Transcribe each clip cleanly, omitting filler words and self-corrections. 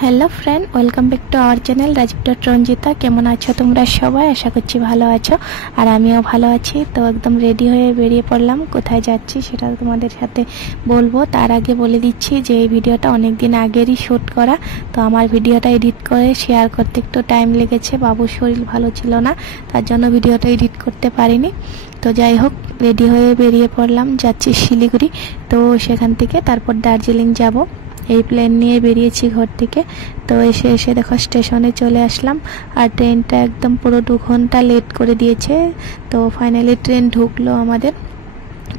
Hello friend, welcome back to our channel রাজীব.রঞ্জিতা। কেমন আছো তোমরা সবাই? আশা করছি ভালো আছো, আর আমিও ভালো আছি। তো একদম রেডি হয়ে বেরিয়ে পড়লাম। কোথায় যাচ্ছি সেটা তোমাদের সাথে বলবো। তার আগে বলে দিচ্ছি যে এই ভিডিওটা অনেক দিন আগেরই শ্যুট করা। তো আমার ভিডিওটা এডিট করে শেয়ার করতে একটু টাইম লেগেছে, বাবুর শরীর ভালো ছিল না, তার জন্য ভিডিওটা এডিট করতে পারিনি। তো যাই হোক, রেডি হয়ে বেরিয়ে পড়লাম, যাচ্ছি শিলিগুড়ি। তো সেখান থেকে তারপর দার্জিলিং যাব। এই প্ল্যান নিয়ে বেরিয়েছি ঘর থেকে। তো এসে দেখো স্টেশনে চলে আসলাম, আর ট্রেনটা একদম পুরো 2 ঘন্টা লেট করে দিয়েছে। তো ফাইনালি ট্রেন ঢুকলো আমাদের।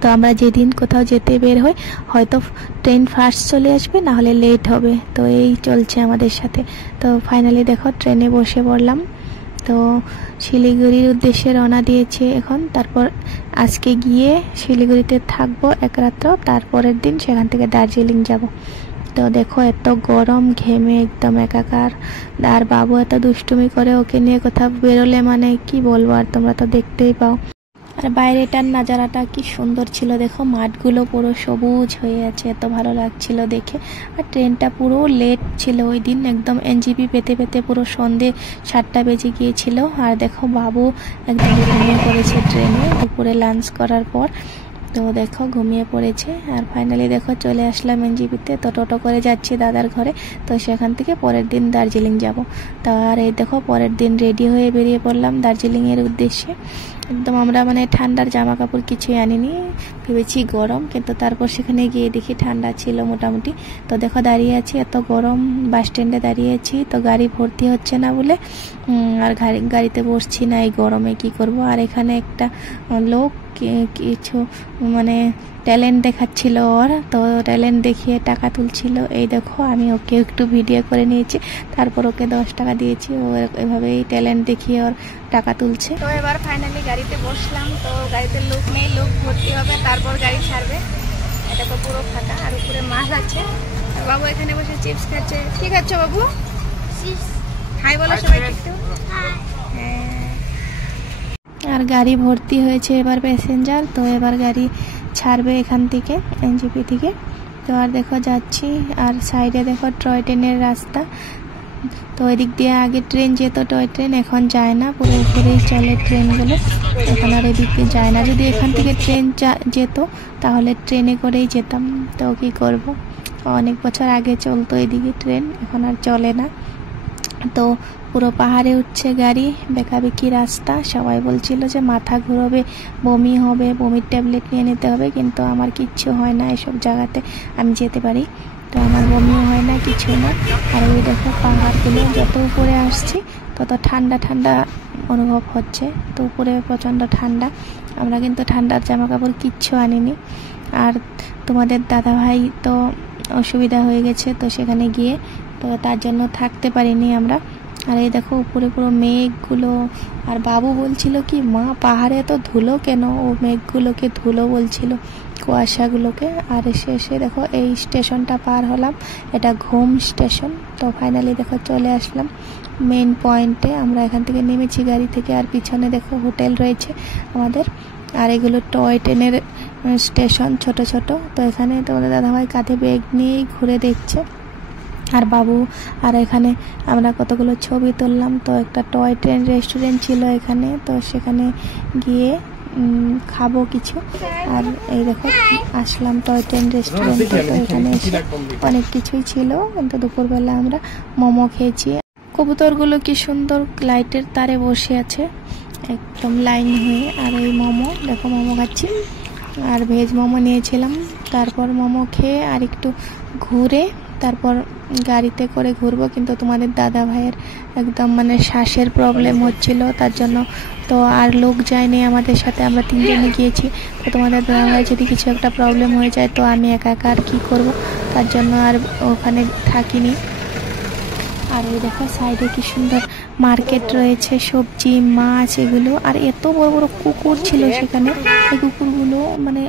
তো আমরা যেদিন কোথাও যেতে বের হই, হয়তো ট্রেন ফার্স্ট চলে আসবে, না হলে লেট হবে। তো এই চলছে আমাদের সাথে। তো ফাইনালি দেখো ট্রেনে বসে পড়লাম। তো শিলিগুড়ির উদ্দেশ্যে রওনা দিয়েছে এখন। তারপর আজকে গিয়ে শিলিগুড়িতে থাকবো এক রাত্র, তারপরের দিন সেখান থেকে দার্জিলিং যাব। তো দেখো এত গরম, ঘেমে একদম একাকার। আর বাবু এত দুষ্টুমি করে, ওকে নিয়ে কোথাও বেরোলে মানে কি বলবো, আর তোমরা তো দেখতেই পাও। আর বাইরেটার নাজারাটা কি সুন্দর ছিল, দেখো মাঠগুলো পুরো সবুজ হয়ে আছে, এত ভালো লাগছিল দেখে। আর ট্রেনটা পুরো লেট ছিল ওই দিন, একদম এনজিপি পেতে পেতে পুরো সন্ধে 7টা বেজে গিয়েছিল। আর দেখো বাবু একদম ঘুমিয়ে পড়েছে ট্রেনে দুপুরে লাঞ্চ করার পর। তো দেখো ঘুমিয়ে পড়েছে। আর ফাইনালি দেখো চলে আসলাম এনজিপিতে। তো টোটো করে যাচ্ছি দাদার ঘরে। তো সেখান থেকে পরের দিন দার্জিলিং যাব। তো আর এই দেখো পরের দিন রেডি হয়ে বেরিয়ে পড়লাম দার্জিলিংয়ের উদ্দেশ্যে। একদম আমরা মানে ঠান্ডার জামা কাপড় কিছুই আনিনি, ভেবেছি গরম, কিন্তু তারপর সেখানে গিয়ে দেখি ঠান্ডা ছিল মোটামুটি। তো দেখো দাঁড়িয়ে আছি, এত গরম, বাস স্ট্যান্ডে দাঁড়িয়ে আছি। তো গাড়ি ভর্তি হচ্ছে না বলে আর গাড়িতে বসছি না এই গরমে, কি করব। আর এখানে একটা লোক কিছু মানে ট্যালেন্ট দেখাচ্ছিল ওর। তো ট্যালেন্ট দেখিয়ে টাকা তুলছিল। এই দেখো আমি ওকে একটু ভিডিও করে নিয়েছি, তারপর ওকে 10 টাকা দিয়েছি। ও এভাবে এই ট্যালেন্ট দেখিয়ে ওর টাকা তুলছে। তো এবার ফাইনালি গাড়িতে বসলাম। তো গাড়িতে লোক নেই, লোক ভর্তি হবে, তারপর গাড়ি ছাড়বে। এটা তো পুরো ফাঁকা, আর উপরে মাছ আছে। আর বাবু এখানে বসে চিপস খাচ্ছে। কি খাচ্ছ বাবু? হাই বলো সবাই একটু। হ্যাঁ। আর গাড়ি ভর্তি হয়েছে এবার প্যাসেঞ্জার। তো এবার গাড়ি ছাড়বে এখান থেকে, এনজিপি থেকে। তো আর দেখো যাচ্ছি। আর সাইডে দেখো টয় ট্রেনের রাস্তা। তো এদিক দিয়ে আগে ট্রেন যেত, টয় ট্রেন, এখন যায় না, পুরো উপরেই চলে ট্রেনগুলো, এখন আর এদিক দিয়ে যায় না। যদি এখান থেকে ট্রেন যেত তাহলে ট্রেনে করেই যেতাম। তো কি করব, অনেক বছর আগে চলতো এদিকে ট্রেন, এখন আর চলে না। তো পুরো পাহাড়ে উঠছে গাড়ি, বেঁকাবেঁকি রাস্তা। সবাই বলছিল যে মাথা ঘুরবে, বমি হবে, বমির ট্যাবলেট নিয়ে নিতে হবে, কিন্তু আমার কিচ্ছু হয় না, এসব জায়গাতে আমি যেতে পারি। তো আমার বমিও হয় না, কিছু না। আর ওই দেখো পাহাড়গুলো, যত উপরে আসছি তত ঠান্ডা ঠান্ডা অনুভব হচ্ছে। তো উপরে প্রচণ্ড ঠান্ডা। আমরা কিন্তু ঠান্ডার জামা কাপড় কিচ্ছু আনিনি। আর তোমাদের দাদা ভাই তো অসুবিধা হয়ে গেছে, তো সেখানে গিয়ে, তো তার জন্য থাকতে পারিনি আমরা। আর এই দেখো উপরে পুরো মেঘগুলো। আর বাবু বলছিল কি, মা পাহাড়ে এত ধুলো কেন? ও মেঘগুলোকে ধুলো বলছিল, কুয়াশাগুলোকে। আর এসে দেখো এই স্টেশনটা পার হলাম, এটা ঘুম স্টেশন। তো ফাইনালি দেখো চলে আসলাম মেইন পয়েন্টে। আমরা এখান থেকে নেমেছি গাড়ি থেকে। আর পিছনে দেখো হোটেল রয়েছে আমাদের। আর এগুলো টয় ট্রেনের স্টেশন, ছোট ছোট। তো এখানে তোমাদের দাদাভাই কাঁধে ব্যাগ নিয়েই ঘুরে দেখছে, আর বাবু। আর এখানে আমরা কতগুলো ছবি তুললাম। তো একটা টয় ট্রেন রেস্টুরেন্ট ছিল এখানে, তো সেখানে গিয়ে খাবো কিছু। আর এই দেখো আসলাম টয় ট্রেন রেস্টুরেন্টে। তো এখানে এসে অনেক কিছুই ছিল, কিন্তু দুপুরবেলা আমরা মোমো খেয়েছি। কবুতরগুলো কি সুন্দর লাইটের তারে বসে আছে একদম লাইন হয়ে। আর এই মোমো দেখো, মোমো খাচ্ছি। আর ভেজ মোমো নিয়েছিলাম। তারপর মোমো খেয়ে আর একটু ঘুরে তারপর গাড়িতে করে ঘুরবো, কিন্তু তোমাদের দাদা ভাইয়ের একদম মানে শ্বাসের প্রবলেম হচ্ছিল, তার জন্য তো আর লোক যায়নি আমাদের সাথে, আমরা 3 জনে গিয়েছি। তো তোমাদের দাদা ভাই যদি কিছু একটা প্রবলেম হয়ে যায়, তো আমি একা একা আর কী করবো, তার জন্য আর ওখানে থাকিনি। আর ওই দেখো সাইডে কি সুন্দর মার্কেট রয়েছে, সবজি, মাছ, এগুলো। আর এত বড় বড় কুকুর ছিল সেখানে। এই কুকুরগুলো মানে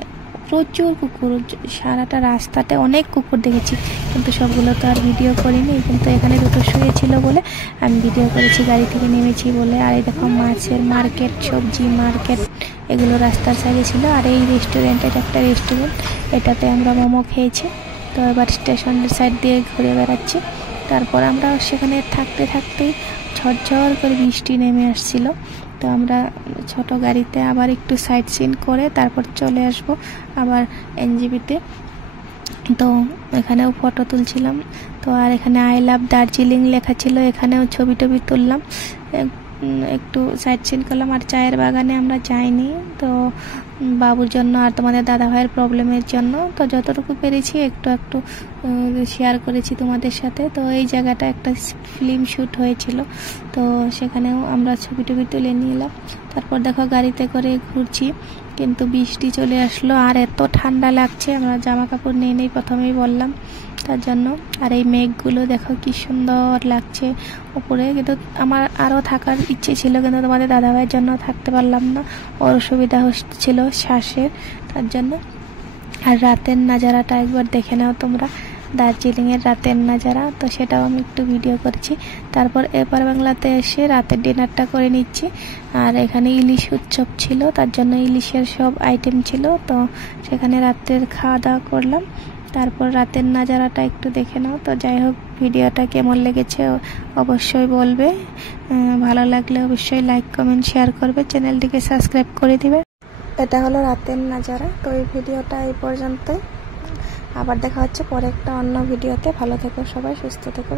প্রচুর কুকুর, সারাটা রাস্তাতে অনেক কুকুর দেখেছি, কিন্তু সবগুলো তো আর ভিডিও করিনি। কিন্তু এখানে দুটো শুয়েছিল বলে আমি ভিডিও করেছি, গাড়ি থেকে নেমেছি বলে। আর এই দেখো মাছের মার্কেট, সবজি মার্কেট, এগুলো রাস্তার সাইডে ছিল। আর এই রেস্টুরেন্টের একটা রেস্টুরেন্ট, এটাতে আমরা মোমো খেয়েছি। তো এবার স্টেশনের সাইড দিয়ে ঘুরে বেড়াচ্ছি। তারপর আমরা সেখানে থাকতে থাকতেই ঝরঝর করে বৃষ্টি নেমে আসছিল। তো আমরা ছোট গাড়িতে আবার একটু সাইট সিন করে তারপর চলে আসব আবার এনজেপিতে। তো এখানেও ফটো তুলছিলাম। তো আর এখানে আই লাভ দার্জিলিং লেখা ছিল, এখানেও ছবি টবি তুললাম, একটু সাইট সিন করলাম। আর চায়ের বাগানে আমরা যাইনি, তো বাবুর জন্য আর তোমাদের দাদা ভাইয়ের প্রবলেমের জন্য। তো যতটুকু পেরেছি একটু একটু শেয়ার করেছি তোমাদের সাথে। তো এই জায়গাটা একটা ফিল্ম শ্যুট হয়েছিল, তো সেখানেও আমরা ছবি টবি তুলে নিলাম। তারপর দেখো গাড়িতে করে ঘুরছি, কিন্তু বৃষ্টি চলে আসলো আর এত ঠান্ডা লাগছে, আমরা জামা কাপড় নিয়ে নেই প্রথমেই বললাম তার জন্য। আর এই মেঘগুলো দেখো কি সুন্দর লাগছে উপরে। কিন্তু আমার আরও থাকার ইচ্ছে ছিল, কিন্তু তোমাদের দাদাভাইয়ের জন্য থাকতে পারলাম না, ওর অসুবিধা হচ্ছিল শ্বাসের, তার জন্য। আর রাতের নাজারাটা একবার দেখে নাও তোমরা, দার্জিলিংয়ের রাতের নাজারা, তো সেটাও আমি একটু ভিডিও করেছি। তারপর এপার বাংলাতে এসে রাতের ডিনারটা করে নিচ্ছি। আর এখানে ইলিশ উৎসব ছিল, তার জন্য ইলিশের সব আইটেম ছিল, তো সেখানে রাতের খাওয়া দাওয়া করলাম। তারপর রাতের নাজারাটা একটু দেখে নাও। তো যাই হোক, ভিডিওটা কেমন লেগেছে অবশ্যই বলবে, ভালো লাগলে অবশ্যই লাইক কমেন্ট শেয়ার করবে, চ্যানেলটিকে সাবস্ক্রাইব করে দিবে। এটা হলো রাতের নাজারা। তো এই ভিডিওটা এই পর্যন্তই, আবার দেখা হচ্ছে পরে একটা অন্য ভিডিওতে। ভালো থেকো সবাই, সুস্থ থেকো।